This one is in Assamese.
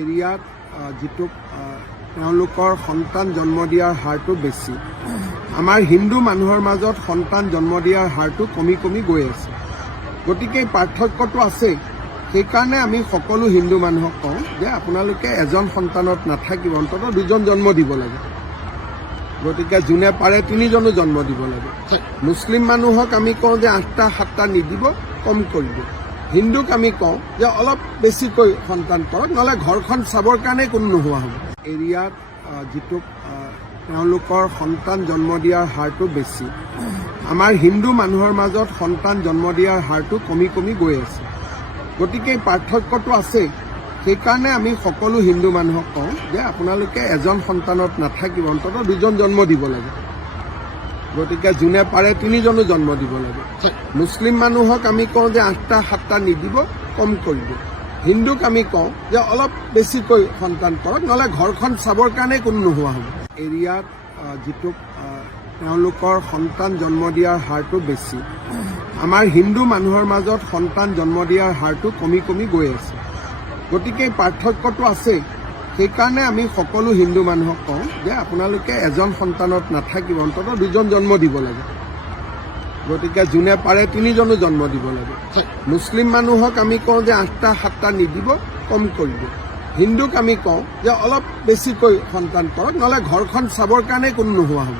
এৰিয়াত যিটো তেওঁলোকৰ সন্তান জন্ম দিয়াৰ হাৰটো বেছি। আমাৰ হিন্দু মানুহৰ মাজত সন্তান জন্ম দিয়াৰ হাৰটো কমি কমি গৈ আছে। গতিকে পাৰ্থক্যটো আছেই। সেইকাৰণে আমি সকলো হিন্দু মানুহক কওঁ যে আপোনালোকে এজন সন্তানত নাথাকিব, অন্ততঃ দুজন জন্ম দিব লাগে। গতিকে যোনে পাৰে তিনিজনো জন্ম দিব লাগে। মুছলিম মানুহক আমি কওঁ যে 8টা 7টা নিদিব, কম কৰিব। হিন্দুক আমি কওঁ যে অলপ বেছিকৈ সন্তান কৰক, নহ'লে ঘৰখন চাবৰ কাৰণে কোনো নোহোৱা হ'ব। এৰিয়াত যিটো তেওঁলোকৰ সন্তান জন্ম দিয়াৰ হাৰটো বেছি। আমাৰ হিন্দু মানুহৰ মাজত সন্তান জন্ম দিয়াৰ হাৰটো কমি কমি গৈ আছে। গতিকে পাৰ্থক্যটো আছেই। সেইকাৰণে আমি সকলো হিন্দু মানুহক কওঁ যে আপোনালোকে এজন সন্তানত নাথাকিব, অন্ততঃ দুজন জন্ম দিব লাগে। গতিকে যোনে পাৰে তিনিজনো জন্ম দিব লাগে। মুছলিম মানুহক আমি কওঁ যে 8টা 7টা নিদিব, কম কৰিব। হিন্দুক আমি কওঁ যে অলপ বেছিকৈ সন্তান কৰক, নহ'লে ঘৰখন চাবৰ কাৰণে কোনো নোহোৱা হ'ব। এৰিয়াত যিটো তেওঁলোকৰ সন্তান জন্ম দিয়াৰ হাৰটো বেছি। আমাৰ হিন্দু মানুহৰ মাজত সন্তান জন্ম দিয়াৰ হাৰটো কমি কমি গৈ আছে। গতিকে পাৰ্থক্যটো আছেই। সেইকাৰণে আমি সকলো হিন্দু মানুহক কওঁ যে আপোনালোকে এজন সন্তানত নাথাকিব, অন্ততঃ দুজন জন্ম দিব লাগে। গতিকে যোনে পাৰে তিনিজনো জন্ম দিব লাগে। মুছলিম মানুহক আমি কওঁ যে 8টা 7টা নিদিব, কম কৰিব। হিন্দুক আমি কওঁ যে অলপ বেছিকৈ সন্তান কৰক, নহ'লে ঘৰখন চাবৰ কাৰণে কোনো নোহোৱা হ'ব।